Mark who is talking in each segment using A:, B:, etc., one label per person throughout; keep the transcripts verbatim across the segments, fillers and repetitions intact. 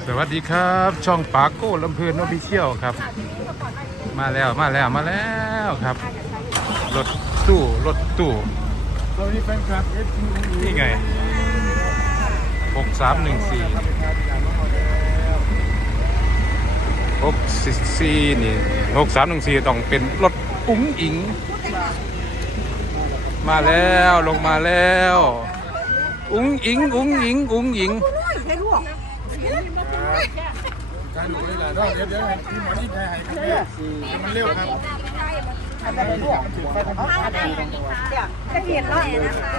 A: วัสดีครับช่องปาโก้ลำเพลินออฟฟิเชียลครับมาแล้วมาแล้วมาแล้วครับรถตู้รถตู้นี่ไงหกสามหนึ่งสี่หกสี่นี่หกสามหนึ่งสี่ต้องเป็นรถอุ้งอิงมาแล้วลงมาแล้วอุ้งอิงอุ้งอิงอุ้งอิง
B: การดูเลยแหละเดี๋ยวเดี๋ยวให้พี่หมอนี่ใครให้พี่แม่มันเร็วครับถือไฟทำให้ได้
C: จะเห็นแล้วนะคะ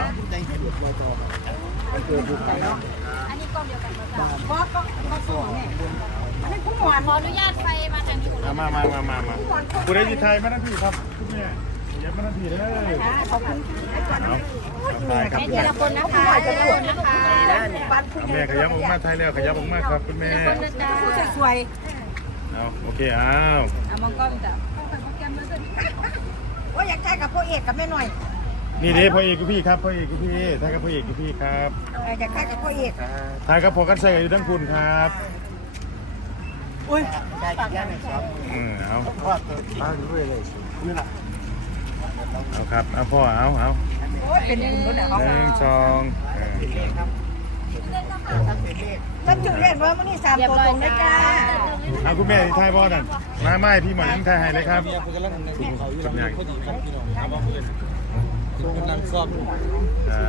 D: อันนี้กล้องเดียวกันจ้ะ
C: ก็ก็ก็ส่งเนี่ยให้ผู้หมวด
D: ขออนุญาตไฟมาทางนี้
B: มามามามามาคุณได้ยินไทยมาหน้าที่ครับคุณแม่เย็บมาหน้าที่เลย
C: ขอบคุณค่ะ
B: ได้ครับ
D: เทีละคนนะคะเทีละคนนะคะ
B: แม่ขยับออกมาไทยแล้วขยับออกมาครับคุณแม่
C: ผู้สวย
B: เอาโอเคอ้าว
D: เอามองกล้องจ้ะ
C: ๆว่าอยากใช้กับพ่อเอกกับแม่หน่อย
B: นี่เด้พ่อเอกกับพี่ครับพ่อเอกกับพี่ไทยกับพ่อเอกกับพี่ครับ
C: อยากใช้กับพ่อเอก
B: ไทยกับพ่อกันใส่อยู่ทั้งคุณครับ
C: อุ้ย
B: อืมเอาเอาครับเอาพ่อเอาเอา
C: เป็นบุญรุ่นอ่ะ
B: หนึ่งสอง
C: ท่านจุดเรียนว่ามันนี่สามตัวตรงนะจ้า
B: เอาคุณแม่ที่ไทยพ่อนั่นมาไม่พี่หมอยังไทยให้เลยครับสุดยอด
E: คนนั่งซ่อม
B: ครับ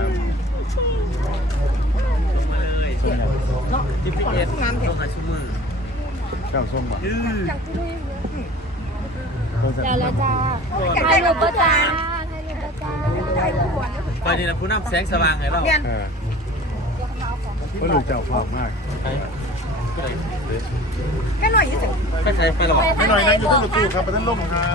E: มาเลยจิปปี้เอสต้องหาชั่วโมง
B: ข้าวส้มบ่
D: จ้าแล้วจ้าถ่ายรูปประจานถ่ายรูปประจาน
E: ตอนนี้นะผู้นำแสงสว่างไงเรา
C: เรียน
B: เออก็ลูกเจ้าฝากมาก
C: แม่หน่อยยี่สิบ
E: ก็ใช้ไฟระบบ
B: ไม่หน่อยนั่งอยู่ที่รถตู้ครับประเทศล่มครับ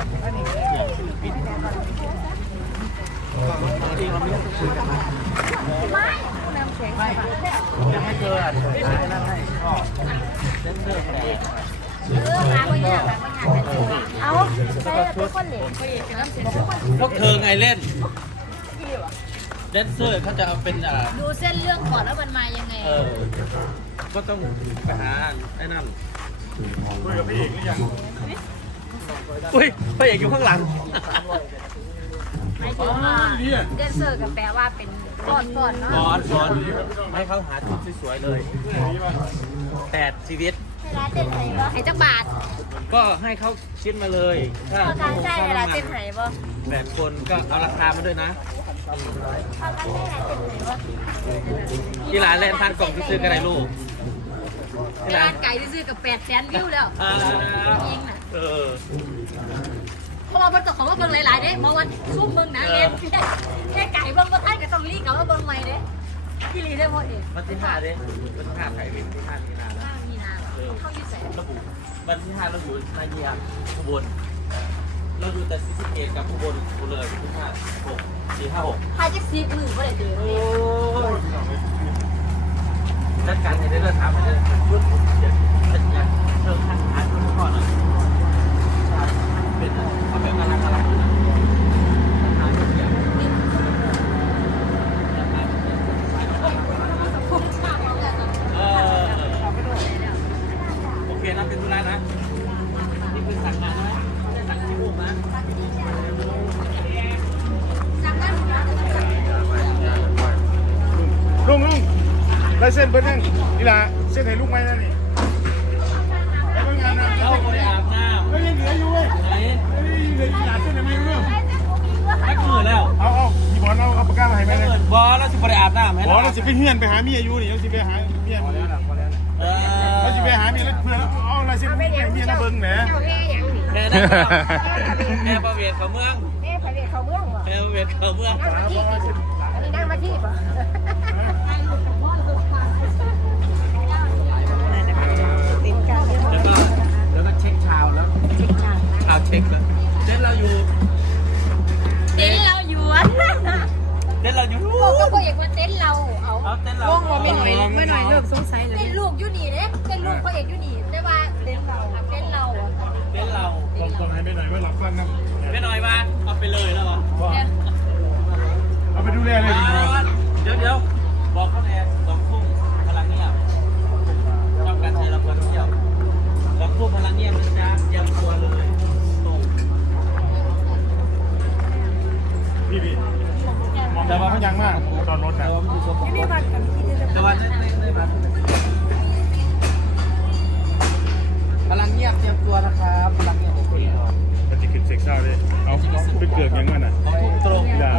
E: ยังไม่เจออ่ะนั่นให้ก็เซ็นเซอร์ของเอง
D: เออมาคนนี้มาคนนี้เอาใช่ทุกคนเลย
E: พวกเธอไงเล่นแดนเซอร์เขาจะเอาเป็นอ่า
D: ดูเส้นเรื่องก่อนแล้วมันมายังไง
E: เออก็ต้องไปหาไอ้นั่น
B: คุยกับพี่เอกหรือยัง
E: อุ้ยพระเอกอยู่ข้างหลัง
D: ไม่ถึงว่าเดนเซอร์กับแปลว่าเป็นก้อนก้อนเนาะ
E: สอนสอนให้เขาหาชุดสวยๆเลยแต่ชีวิต
D: เวลาเต้นไห้บ่ให้จักบาท
E: ก็ให้เขาคิดมาเลยถ้า
D: พอการใช้เวลาเต้นไห้บ่
E: แปดคนก็เอาราคามาด้วยนะ
D: พอการใช้เวลาเต้นไห้บ่
E: กีฬาเล่นพันกล่องซื้อกันไหนลูก
D: เวลาไก่ซื้อกับแปดแสนวิวแล้ว
E: อ่า
D: ยิงน่ะ
E: เออ
D: เพราะว่ามันต้องของว่าเบิ่งหลายๆเด้เพราะว่าซุ่มเบิ่งหนังเล่นแค่ไก่เบิ่งบ่ทันก็ต้องรีบกลับมาเบิ่งใหม่เด้ที่รีได้บ่เอง
E: วันที่ห้าเด้วันที่ห้าใครเป็นวันที่ห้ามีนา
D: ห้ามีนาเข้าที่แสน
E: ระบุวันที่ห้าเราอยู่ในเยียมขบวนเราดูแต่ซิสเกตกับขบวนกูเลยวันที่ห้าหกสี่ห้าหก
D: พายจักซีมือบ่ได้เด้อ
E: โอ้ยจัดการให้ได้เลยครับให้ได้ชุดเดี๋ยวจัดการเชิงทหารทุกคนนะเป็นเอาเป็นอะไรอะไรนะทหารเดียวเออโอเคนะเป็นธุระนะนี่คือสั่งงานนะสั่งที่พวกนะ
D: สั่งได้หมดแล้ว
B: ลุงลุงได้เส้นเพิ่นยังนี่ล่ะเส้นให้ลูกไหมนั่นนี่ไอ้เพิ่งงานนะ
E: เราไปอาบน้ำ
B: เฮ้ยยังเหลืออยู่เว้ย
E: ไหน
B: เฮ้ยยังเหลืออีกหลายเส้นยังไม่รู้เรื่อง
E: ไม่เกิดแล้ว
B: เอาเอาพี่บอลเอาเอาปากกามาให้ไหม
E: ไม่
B: เลย
E: เกิดบอลแล้วสิบไปอาบน้ำไหม
B: บอลเราจะไปเฮียนไปหาเมียอยู่นี่เราจะไปหาเมีย
E: เออ
B: เราจะไปหาเมียแล้วเพื่อนเอาอะไรเส้นเมียเมียนะเบิ้งแหม
E: แม่นะแม่ประเวศเขาเมือง
C: แม่ไปเรียนเขาเมืองว่ะ
E: แม่ประเวศเขาเมือง
C: อันนี้นั่งมาที่ป่ะ ติดการเรียน
E: แล้วก็แล้วก็เช็คชาวแล้ว
C: จริงจัง
E: ชาวเช็คแล้วเต้นเราอยู่
D: เต้นเราอยู่อ่ะ
E: เต้นเราอยู่
D: บอกก็บ่อยากว่าเต้นเราเอา
E: เอาเต้นเรา
C: ไม่หน่อยไม่หน่อยเริ่มสงสัยเล
D: เต้
C: ย
D: นลูกอยู่นี่เด้เต้นลูกพ่อเอกอยู่นี่แต่ว่าเต้นเราเต้นเรา
E: เต้นเรา
B: ลองคนให้ไปหน่อยว่าหลับฟังนะ
E: ไม่น้อยมาเอาไปเลยแล้วเหรอ
B: เอาไปดูแลเลยดีกว่า
E: เดี๋ยวเดี๋ยวบอกเขาแน่สองทุ่มพลังเงียบจำกันใช้
B: ยังมากตอนรถนะ
C: ที่นี่มากับที่นี่จะ
E: แต่ว่าพลังเงียบเตรียมตัวนะครับพลังเงียบโอเค
B: มันจะขึ้นเซ็กซ์เศร้าเลยเอาไปเกิดยังมันอ่ะ
E: เขาทุ่มตรง
B: อย่า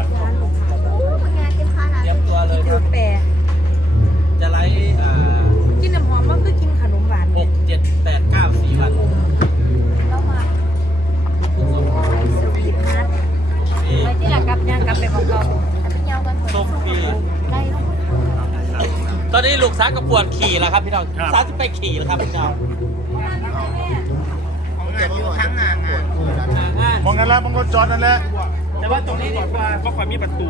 E: เตรียมตัวเลย
C: จุดแปร
E: จะไลฟ์อ่า
C: กินน้ำหอมมันคือกินขนมหวาน
E: หกเจ็ดแปดเก้าสี่วัน
C: แล้วมาสวีทฮาร์ด
E: นี่
C: ไปที่หลักกับย่างกับไปบอกเราพี่เงากัน
E: ส้มปี
C: ได้แล้ว
E: ตอนนี้ลูกสาวกับปวดขี่แล้วครับพี่น้องสาวจะไปขี่แล้วครับพี่น้อง
B: มองนั่นแหละมองรถจอดนั่นแหละ
E: แต่ว่าตรงนี้ดีกว่าเพราะความมีประตู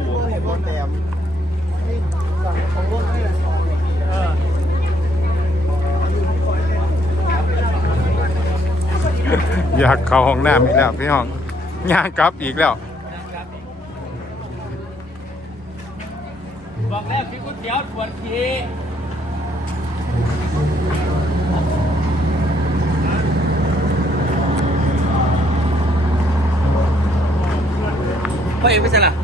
A: อยากเข้าห้องน้ำอีกแล้วพี่ห้องย่างกลับอีกแล้ว
E: บอกแล้วพี่ก๋วยเตี๋ยวปวดขี่พ่อเองไม่ใช่ล่ะ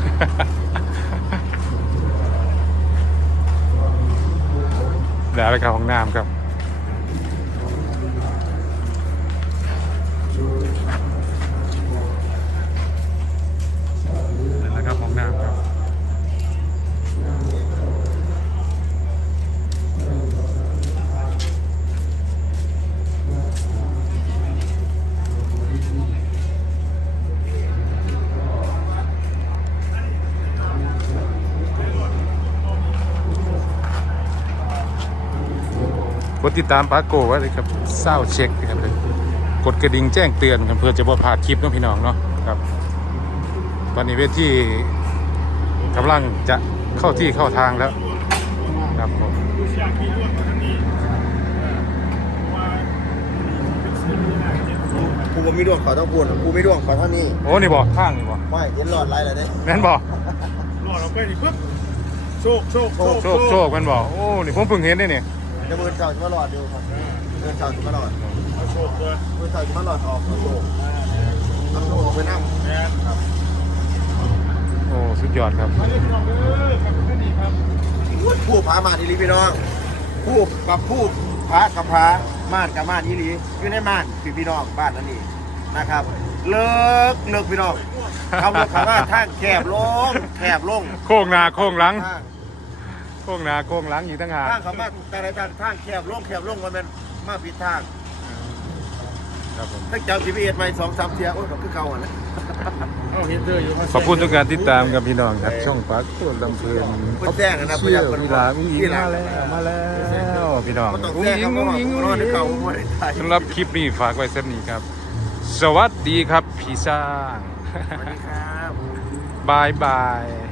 A: เดี๋ยวเลยครับห้องน้ำครับเดี๋ยวเลยครับห้องน้ำครับกดติดตามปาโก้ไว้เลยครับเศร้าเช็คครับเลยกดกระดิ่งแจ้งเตือนครับเพื่อจะบ่พลาดคลิปน้องพี่น้องเนาะครับตอนนี้เวทีกำลังจะเข้าที่เข้าทางแล้วครับผม
F: กูไม่ดวงเขาต้องพูดกูไม่ดวงเขาเท่านี้
A: โอ้นี่บอกข้างนี่บอก
F: ไม่เห็นหลอดไรเลยเนี่ย
A: แม่นบอก
B: รอเราไปดิปึ๊บโชคโชคโชค
A: โชคโชคแม่นบอกโอ้นี่ผมเพิ่งเห็นได้เนี่ย
F: จะมือเก่าจะมาหลอดดูครับเดินเก่าจะมาหลอด
B: เอาโชคเลย
F: มือเก่าจะมาหลอดออกเอาโชคเอาโชคไปนั่ง
B: แม่ครับ
A: โอ้สุดยอดครับ
B: มาเรียกพี่น้องเด้อครับแค่นี้ครับ
F: ผู้พามาดีลีพี่น้องผู้กับผู้พระกับพระม่านกับม่านอีหลีอยู่ในม่านคือพี่น้องบ้านนั่นนี่นะครับ เลิกเลิกพี่น้องคำว่าคำว่าทางแคบลงแคบลง
A: โค้งหน้าโค้งหลัง
F: ทาง
A: โค้งหน้าโค้งหลังอยู่ตั้งหาก
F: ทางเขามาแต่ในทางทางแคบลงแคบลงมันเป็นมาผิดทาง
A: ครับผม
F: ถ้าจำทีพีเอ็ดไปสองสามเทียโอ้ยก็คือเก่าอ่ะนะ
B: เอาเห็นเธออยู่
A: ขอบคุณทุกการติดตามกับพี่น้องครับช่องปาโก้ลำเพลิน
F: คนแจ้งนะ
A: เชี่ยวมีหลามีหญิงมาแล้วมาแล้วพี่น้อง
F: มันต้อง
A: อุ้ง
F: แจ้ง
A: ยิ
F: ครั
A: ง
F: บเพ
A: อุ้
F: ราะ
A: ง
F: ว่า
A: ยิง
F: ร
A: อุ้
F: อง ด
A: ยิง
F: ในเก่าไม่ได้ถ่าย
A: สำหรับคลิปนี้ฝากไว้สักนี้ครับ สวัสดีครับพี่สร้าง
F: สวัสดีครับ
A: บายบาย